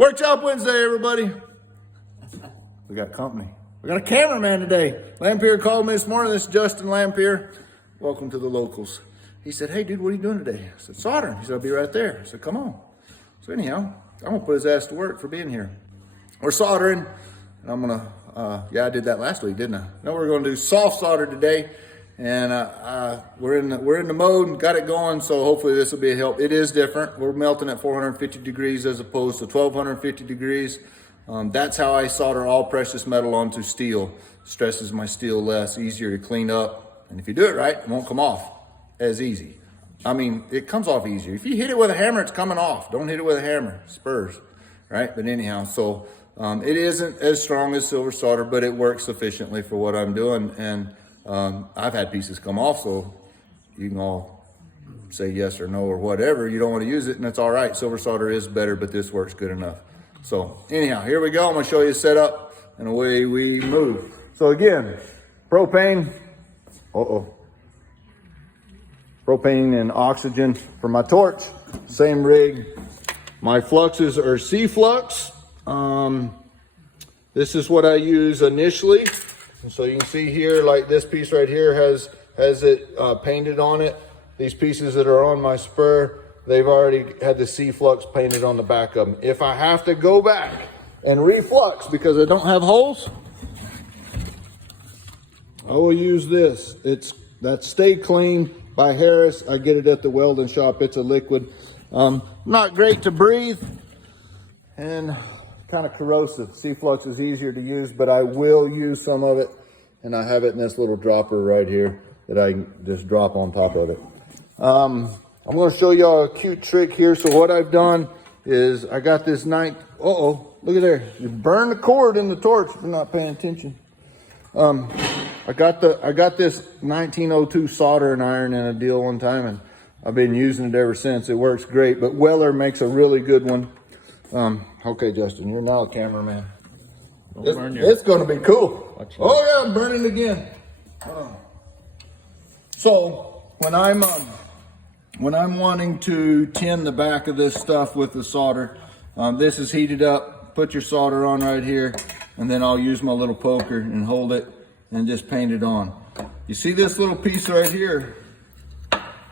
Workshop Wednesday, everybody. We got company. We got a cameraman today. Lampier called me this morning. This is Justin Lampier. Welcome to the locals. He said, hey, dude, what are you doing today? I said, soldering. He said, I'll be right there. I said, come on. So anyhow, I'm going to put his ass to work for being here. We're soldering. And I'm going to, yeah, I did that last week, didn't I? Now we're going to do soft solder today. And we're in the mode and got it going, so hopefully this will be a help. It is different. We're melting at 450 degrees as opposed to 1250 degrees. That's how I solder all precious metal onto steel. Stresses my steel less, easier to clean up. And if you do it right, it won't come off as easy. I mean, it comes off easier. If you hit it with a hammer, it's coming off. Don't hit it with a hammer, Spurs, right? But anyhow, so it isn't as strong as silver solder, but it works sufficiently for what I'm doing. And I've had pieces come off, so you can all say yes or no or whatever. You don't want to use it, and that's all right. Silver solder is better, but this works good enough. So anyhow, here we go. I'm going to show you the setup and away we move. So again, propane. Propane and oxygen for my torch. Same rig. My fluxes are C-Flux. This is what I use initially. And so you can see here, like this piece right here has it painted on it. These pieces that are on my spur, they've already had the C-Flux painted on the back of them. If I have to go back and reflux because I don't have holes, I will use this. That's Stay Clean by Harris. I get it at the welding shop. It's a liquid. Not great to breathe and kind of corrosive. C-Flux is easier to use, but I will use some of it, and I have it in this little dropper right here that I can just drop on top of it. I'm going to show y'all a cute trick here. So what I've done is I got this look at there. You burn the cord in the torch if you're not paying attention. I got this 1902 soldering iron in a deal one time, and I've been using it ever since. It works great, but Weller makes a really good one. Okay, Justin, you're now a cameraman. It's going to be cool. Oh yeah, I'm burning again. So when I'm wanting to tin the back of this stuff with the solder, this is heated up. Put your solder on right here, and then I'll use my little poker and hold it and just paint it on. You see this little piece right here,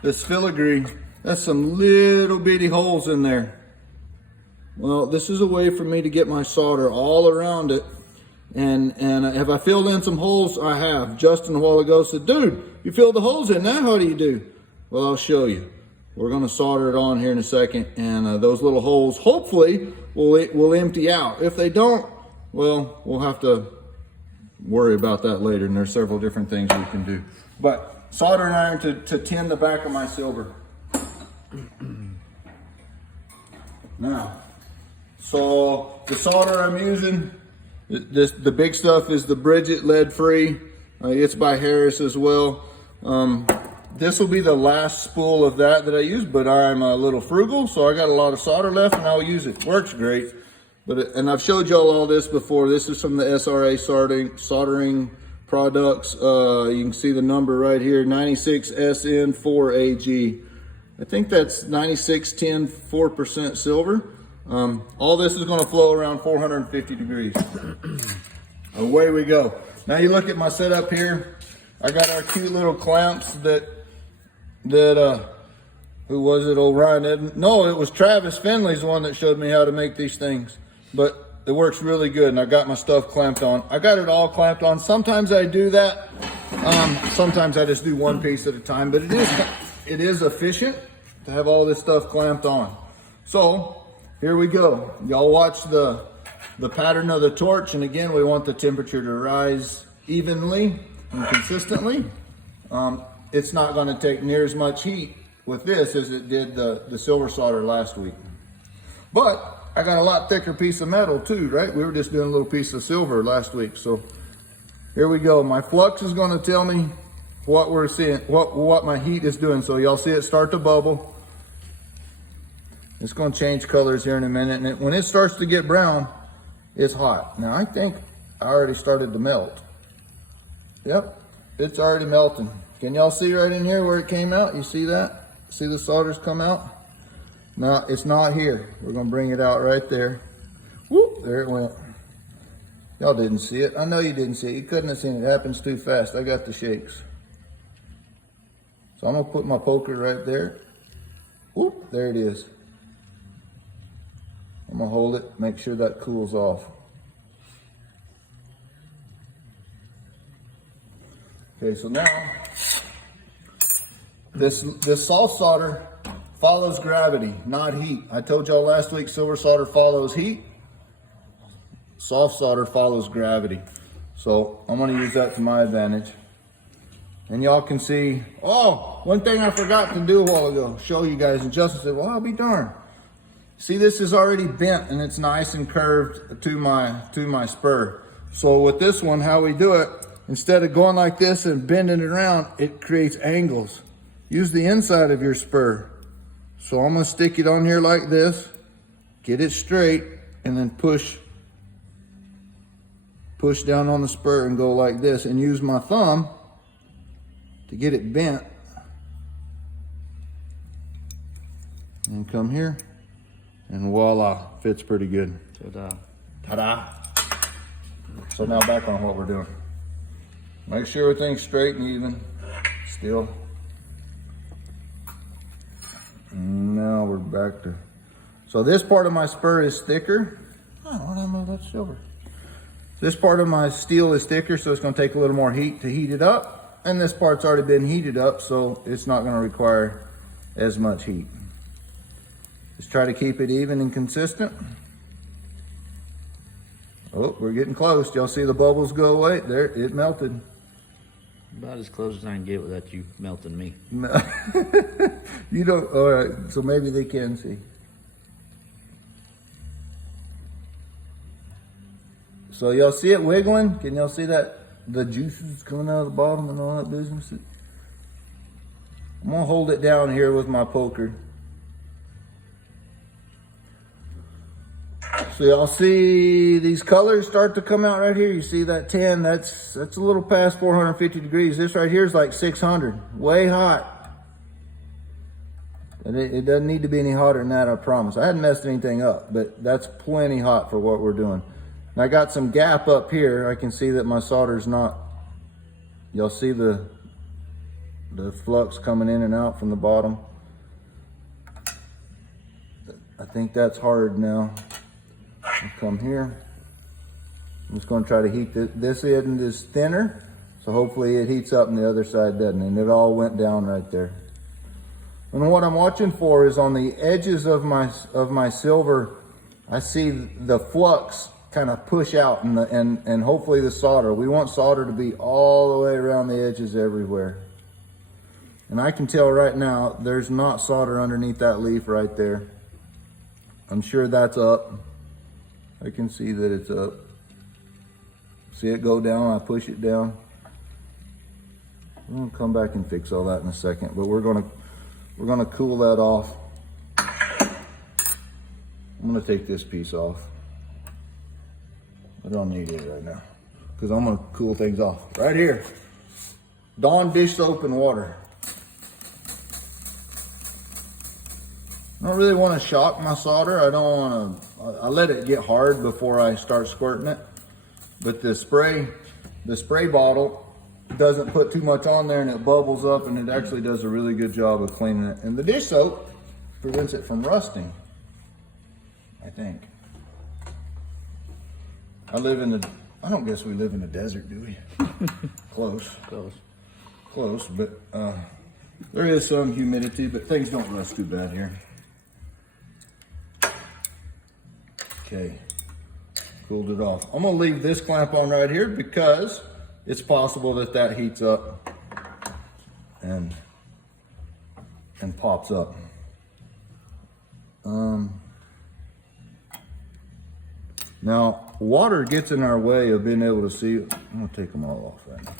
this filigree, that's some little bitty holes in there. Well, this is a way for me to get my solder all around it. And have I filled in some holes? I have. Justin a while ago said, dude, you filled the holes in. Now how do you do? Well, I'll show you. We're going to solder it on here in a second. And those little holes, hopefully, will empty out. If they don't, well, we'll have to worry about that later. And there's several different things we can do. But soldering iron to tin the back of my silver. Now, so the solder I'm using, the big stuff is the Bridget lead free. It's by Harris as well. This will be the last spool of that I use, but I'm a little frugal, so I got a lot of solder left and I'll use it. Works great. And I've showed y'all all this before. This is from the SRA soldering products. You can see the number right here, 96SN4AG. I think that's 9610 4% silver. All this is going to flow around 450 degrees. Away we go. Now you look at my setup here. I got our cute little clamps that who was it, old Ryan? No, it was Travis Finley's the one that showed me how to make these things. But it works really good, and I got my stuff clamped on. I got it all clamped on. Sometimes I do that. Sometimes I just do one piece at a time, but it is efficient to have all this stuff clamped on. So here we go. Y'all watch the pattern of the torch, and again, we want the temperature to rise evenly and consistently. It's not going to take near as much heat with this as it did the silver solder last week. But I got a lot thicker piece of metal too, right? We were just doing a little piece of silver last week. So here we go. My flux is going to tell me what we're seeing, what my heat is doing. So y'all see it start to bubble. It's going to change colors here in a minute. And when it starts to get brown, it's hot. Now I think I already started to melt. Yep, it's already melting. Can y'all see right in here where it came out? You see that? See the solders come out? No, it's not here. We're going to bring it out right there. there it went. Y'all didn't see it. I know you didn't see it. You couldn't have seen it. It happens too fast. I got the shakes. So I'm gonna put my poker right there. Whoop, there it is. I'm gonna hold it, make sure that cools off. Okay, so now, this soft solder follows gravity, not heat. I told y'all last week silver solder follows heat. Soft solder follows gravity. So I'm gonna use that to my advantage. And y'all can see, oh, one thing I forgot to do a while ago, show you guys, and Justin said, well, I'll be darned. See, this is already bent and it's nice and curved to my spur. So with this one, how we do it, instead of going like this and bending it around, it creates angles. Use the inside of your spur. So I'm gonna stick it on here like this, get it straight, and then push down on the spur and go like this, and use my thumb to get it bent. And come here, and voila, fits pretty good. Ta-da. Ta-da. So now back on what we're doing. Make sure everything's straight and even, still. Now we're back to, so this part of my spur is thicker. Oh, why did I move that silver? This part of my steel is thicker, so it's gonna take a little more heat to heat it up. And this part's already been heated up, so it's not gonna require as much heat. Just try to keep it even and consistent. Oh, we're getting close. Y'all see the bubbles go away? There, it melted. About as close as I can get without you melting me. You don't, all right, so maybe they can see. So y'all see it wiggling? Can y'all see that? The juices coming out of the bottom and all that business? I'm gonna hold it down here with my poker. So y'all see these colors start to come out right here. You see that 10, that's a little past 450 degrees. This right here is like 600, way hot. And it doesn't need to be any hotter than that, I promise. I hadn't messed anything up, but that's plenty hot for what we're doing. And I got some gap up here. I can see that my solder's not, y'all see the flux coming in and out from the bottom. I think that's hard now. I'll come here. I'm just going to try to heat this end is thinner, so hopefully it heats up and the other side doesn't. And it all went down right there. And what I'm watching for is on the edges of my silver, I see the flux kind of push out and hopefully the solder. We want solder to be all the way around the edges everywhere. And I can tell right now there's not solder underneath that leaf right there. I'm sure that's up. I can see that it's up. See it go down, I push it down. I'm gonna come back and fix all that in a second, but we're gonna cool that off. I'm gonna take this piece off. I don't need it right now because I'm gonna cool things off. Right here, Dawn dish soap and water. I don't really want to shock my solder. I don't want to, I let it get hard before I start squirting it. But the spray bottle doesn't put too much on there and it bubbles up, and it actually does a really good job of cleaning it. And the dish soap prevents it from rusting, I think. I don't guess we live in the desert, do we? Close, but there is some humidity, but things don't rust too bad here. Okay, cooled it off. I'm gonna leave this clamp on right here because it's possible that heats up and pops up. Now, water gets in our way of being able to see. I'm gonna take them all off right now.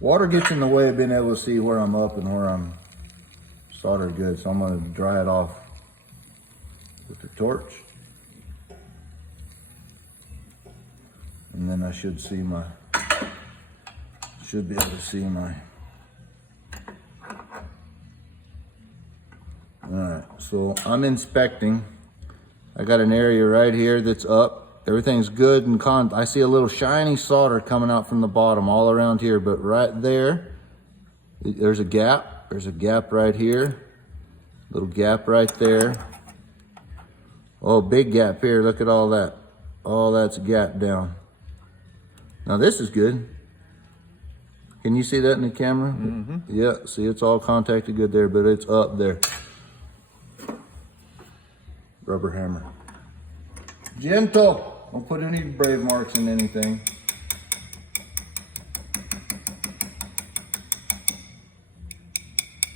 Water gets in the way of being able to see where I'm up and where I'm soldered good. So I'm gonna dry it off with the torch. And then I should be able to see my, all right, so I'm inspecting. I got an area right here that's up. everything's good and I see a little shiny solder coming out from the bottom all around here, but right there, there's a gap. There's a gap right here. Little gap right there. Oh, big gap here. Look at all that. All that's a gap down. Now this is good. Can you see that in the camera? Mm-hmm. Yeah, see it's all contacted good there, but it's up there. Rubber hammer. Gentle. Don't put any brave marks in anything.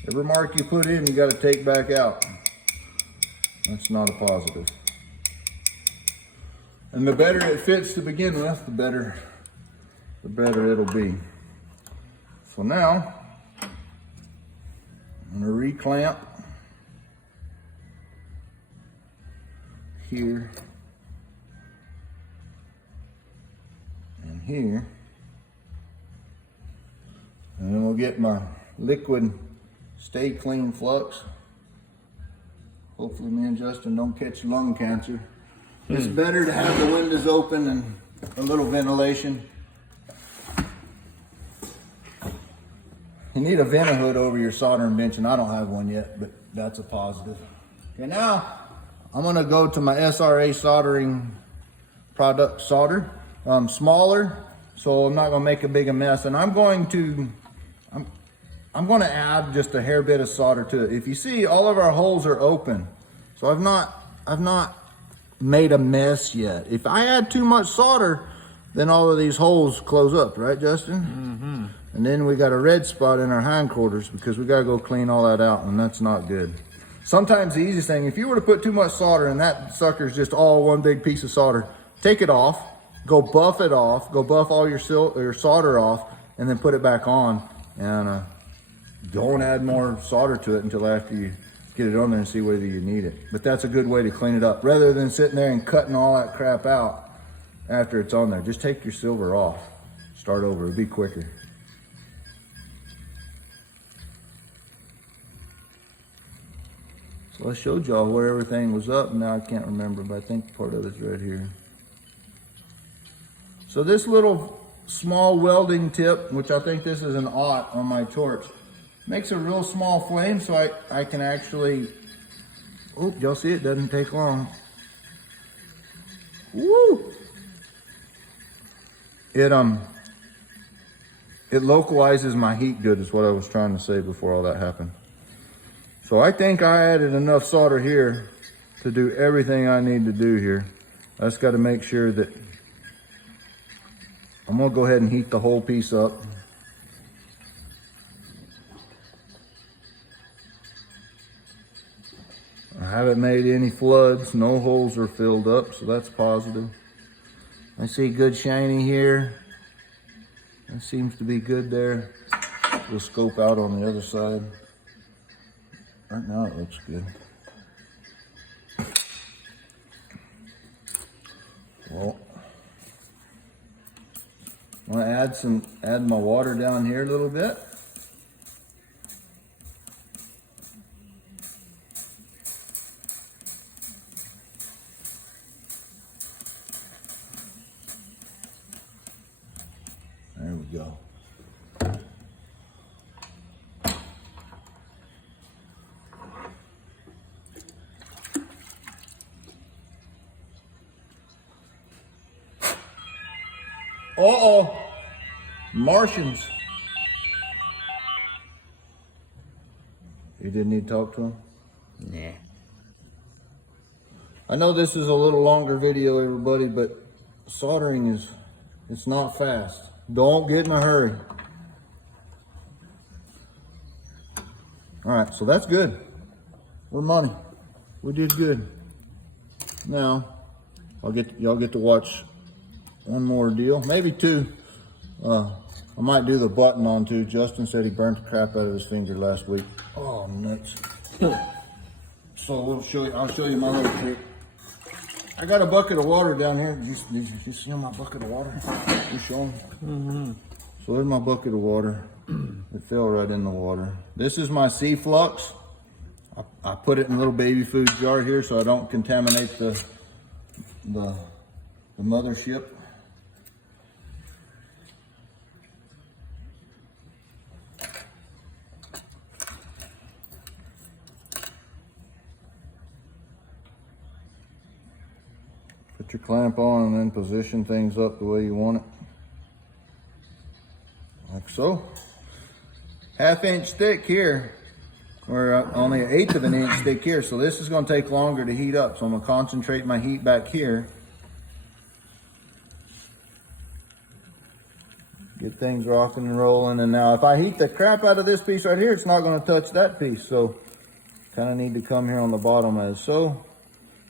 Every mark you put in, you got to take back out. That's not a positive. And the better it fits to begin with, the better it'll be. So now, I'm gonna reclamp here and here. And then we'll get my liquid Stay Clean Flux. Hopefully me and Justin don't catch lung cancer. It's better to have the windows open and a little ventilation. You need a vent-a-hood over your soldering bench, and I don't have one yet, but that's a positive. Okay, now I'm gonna go to my SRA soldering product solder. Smaller, so I'm not gonna make a big a mess, and I'm gonna add just a hair bit of solder to it. If you see, all of our holes are open, so I've not made a mess yet. If I add too much solder, then all of these holes close up, right, Justin? Mm-hmm. And then we got a red spot in our hindquarters because we gotta go clean all that out, and that's not good. Sometimes the easiest thing, if you were to put too much solder and that sucker's just all one big piece of solder, take it off, go buff it off, go buff all your solder off, and then put it back on, and don't add more solder to it until after you get it on there and see whether you need it. But that's a good way to clean it up, rather than sitting there and cutting all that crap out after it's on there. Just take your silver off, start over, it'll be quicker. So I showed y'all where everything was up. Now I can't remember, but I think part of it's right here. So this little small welding tip, which I think this is an aught on my torch, makes a real small flame, so I can actually, oh, y'all see it doesn't take long. Woo! It localizes my heat good is what I was trying to say before all that happened. So I think I added enough solder here to do everything I need to do here. I just got to make sure that I'm gonna go ahead and heat the whole piece up. I haven't made any floods, no holes are filled up, so that's positive. I see good shiny here. That seems to be good there. We'll scope out on the other side. Right now it looks good. Well, I'm gonna add my water down here a little bit. There we go. Uh-oh, Martians. You didn't need to talk to them? Nah. I know this is a little longer video, everybody, but soldering it's not fast. Don't get in a hurry. All right, so that's good. We're money. We did good. Now, y'all get to watch one more deal, maybe two. I might do the button on too. Justin said he burnt the crap out of his finger last week. Oh, nuts. So I'll show you my little trick. I got a bucket of water down here. Did you see my bucket of water? You show them? Mm-hmm. So there's my bucket of water. It fell right in the water. This is my sea flux. I put it in a little baby food jar here so I don't contaminate the the mothership. Put your clamp on and then position things up the way you want it. Like so. 1/2 inch thick here. We're only 1/8 of an inch thick here, so this is going to take longer to heat up. So I'm going to concentrate my heat back here. Get things rocking and rolling. And now if I heat the crap out of this piece right here, it's not going to touch that piece. So kind of need to come here on the bottom as so.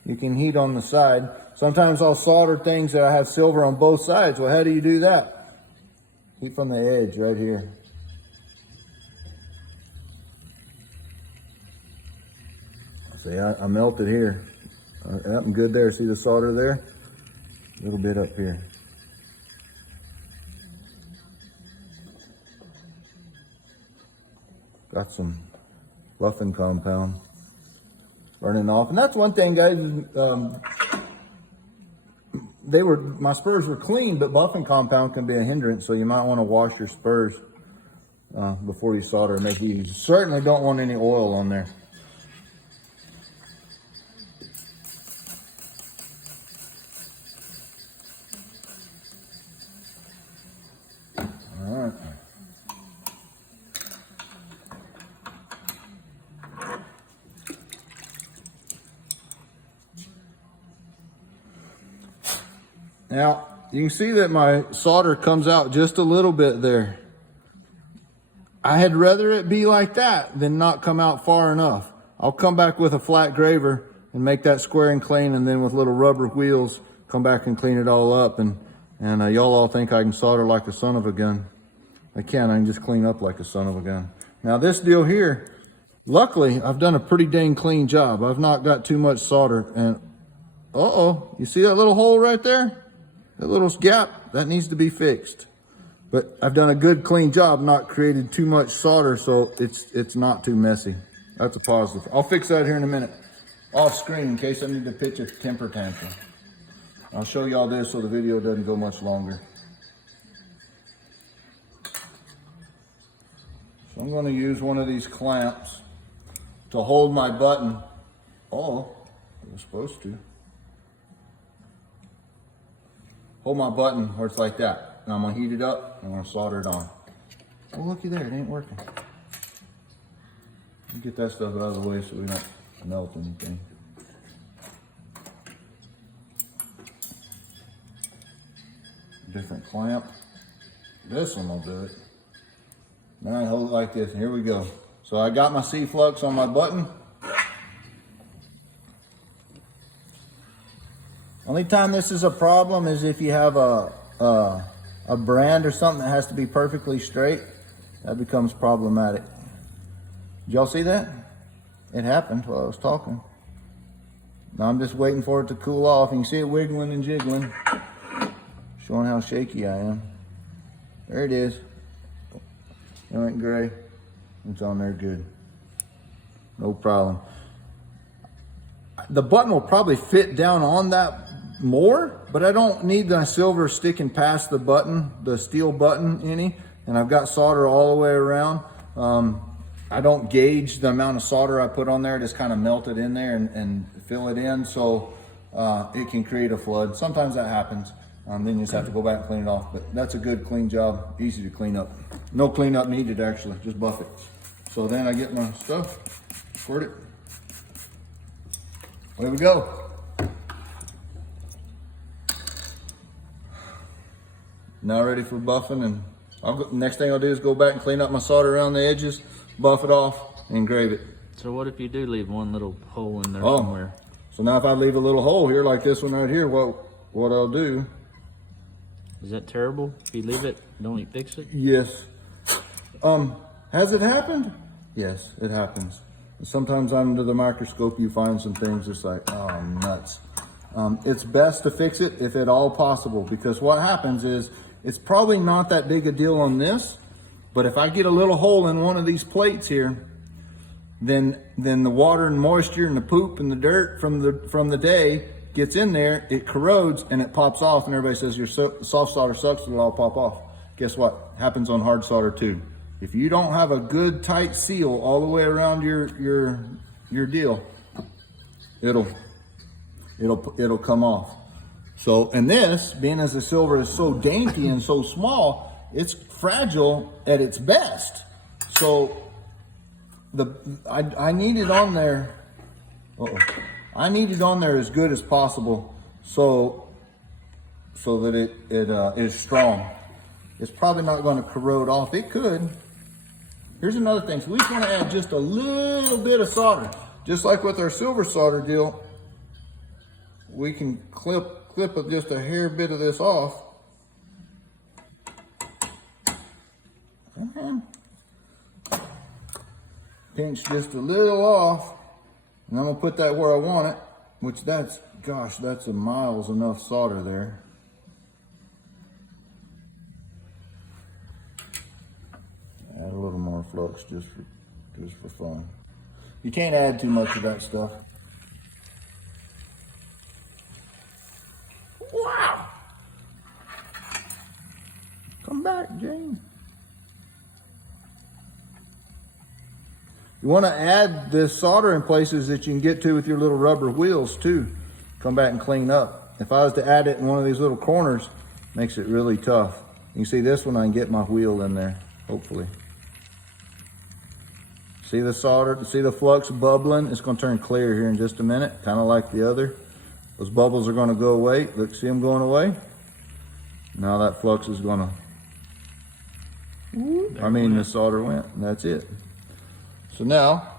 You can heat on the side. Sometimes I'll solder things that I have silver on both sides. Well, how do you do that? Heat from the edge right here. See, I melted here. I'm good there. See the solder there? A little bit up here. Got some buffing compound burning off. And that's one thing, guys. My Spurs were clean, but buffing compound can be a hindrance. So you might want to wash your Spurs before you solder. You certainly don't want any oil on there. All right. Now, you can see that my solder comes out just a little bit there. I had rather it be like that than not come out far enough. I'll come back with a flat graver and make that square and clean, and then with little rubber wheels, come back and clean it all up. And y'all all think I can solder like a son of a gun. I can just clean up like a son of a gun. Now this deal here, luckily, I've done a pretty dang clean job. I've not got too much solder. And uh-oh, you see that little hole right there? That little gap, that needs to be fixed. But I've done a good clean job, not created too much solder, so it's not too messy. That's a positive. I'll fix that here in a minute, off screen, in case I need to pitch a temper tantrum. I'll show you all this so the video doesn't go much longer. So I'm going to use one of these clamps to hold my button. Oh, it was supposed to. Hold my button where it's like that. And I'm going to heat it up and I'm going to solder it on. Oh, looky there, it ain't working. Get that stuff out of the way so we don't melt anything. Different clamp. This one will do it. All right, hold it like this. Here we go. So I got my C-flux on my button. Only time this is a problem is if you have a brand or something that has to be perfectly straight. That becomes problematic. Did y'all see that? It happened while I was talking. Now I'm just waiting for it to cool off. You can see it wiggling and jiggling, showing how shaky I am. There it is. It went gray. It's on there good. No problem. The button will probably fit down on that more, but I don't need the silver sticking past the button, the steel button any, and I've got solder all the way around. I don't gauge the amount of solder I put on there, just kind of melt it in there and fill it in, so it can create a flood. Sometimes that happens. Then you just have to go back and clean it off, but that's a good clean job, easy to clean up. No cleanup needed actually, just buff it. So then I get my stuff, squirt it. There we go. Now ready for buffing, and next thing I'll do is go back and clean up my solder around the edges, buff it off, and engrave it. So what if you do leave one little hole in there somewhere? So now if I leave a little hole here, like this one right here, what I'll do. Is that terrible? If you leave it, don't you fix it? Yes. Has it happened? Yes, it happens. Sometimes under the microscope you find some things that's like, oh, nuts. It's best to fix it if at all possible, because what happens is it's probably not that big a deal on this, but if I get a little hole in one of these plates here, then the water and moisture and the poop and the dirt from the day gets in there, it corrodes and it pops off, and everybody says your soft solder sucks, it'll all pop off. Guess what? Happens on hard solder too. If you don't have a good tight seal all the way around your deal, it'll come off. So, and this, being as the silver is so dainty and so small, it's fragile at its best. So I need it on there. I need it on there as good as possible, so that it is strong. It's probably not going to corrode off. It could. Here's another thing. So we just want to add just a little bit of solder, just like with our silver solder deal. We can clip just a hair bit of this off. And pinch just a little off. And I'm gonna put that where I want it, which that's a miles enough solder there. Add a little more flux just for fun. You can't add too much of that stuff. Wow! Come back, James. You want to add this solder in places that you can get to with your little rubber wheels too. Come back and clean up. If I was to add it in one of these little corners, makes it really tough. You can see this one, I can get my wheel in there, hopefully. See the solder, see the flux bubbling? It's going to turn clear here in just a minute, kind of like the other. Those bubbles are going to go away. Look, see them going away? Now that flux is going to, the solder went, and that's it. So now,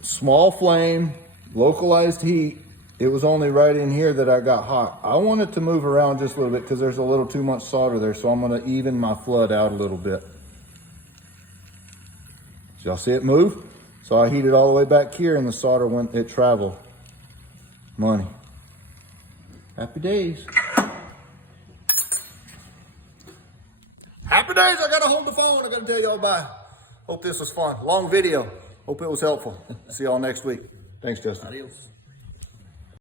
small flame, localized heat. It was only right in here that I got hot. I want it to move around just a little bit because there's a little too much solder there, so I'm going to even my flood out a little bit. So y'all see it move? So I heated all the way back here and the solder went, it traveled. Money. Happy days. Happy days. I got to hold the phone. I got to tell y'all bye. Hope this was fun. Long video. Hope it was helpful. See y'all next week. Thanks, Justin. Adios.